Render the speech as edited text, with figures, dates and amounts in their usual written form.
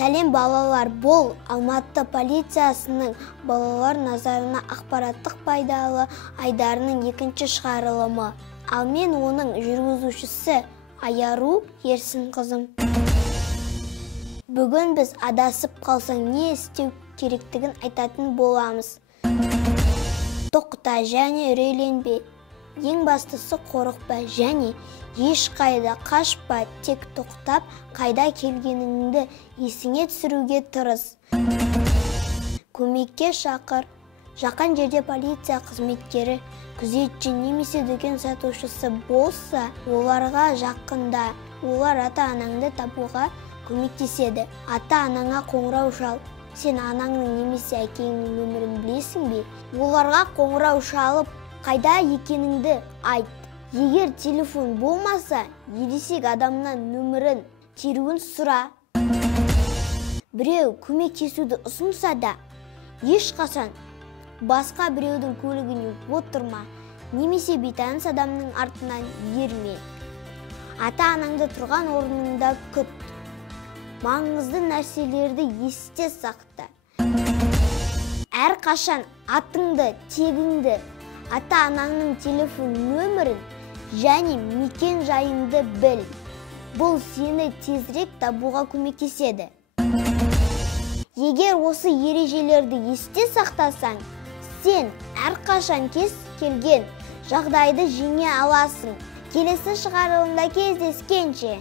Сәлем балалар, бұл Алматы полициясының балалар назарына ақпараттық пайдалы айдарының екінші шығарылымы. Ал мен оның жүргізушісі Аяру Ерсінқызым. Бүгін біз адасып қалсаң не істеу керектігін айтатын боламыз. Тоқта және үрейленбе. Ең бастысы қорықпа және ешқайда қашпа, тек тоқтап, қайда келгеніңді есіңе түсіруге тырыс. Көмекке шақыр. Жақын жерде полиция қызметкері, күзетші немесе дүкен сатушысы болса, оларға жақында. Олар ата-анаңды табуға көмектеседі. Ата-анаңа қоңырау шал. Сен анаңның немесе әкеңнің нөмірін білесің бе? Оларға қоңырау шалып, қайда екеніңді айт. Егер телефон болмаса, ересек адамнан нөмірін теруін сұра. Біреу көмектесуді ұсынса да, ешқашан басқа біреудің көлігіне отырма, немесе бейтаныс адамның артынан ерме. Ата-анаңды тұрған орнында күт. Маңызды нәрселерді есте сақта. Әрқашан атыңды, тегіңді, ата-анаңның телефон нөмірін және мекен жайыңды біл. Бұл сені тезірек табуға көмектеседі. Егер осы ережелерді есте сақтасаң, сен әрқашан кез келген жағдайды жеңе аласың. Келесі шығарылымда кездескенше.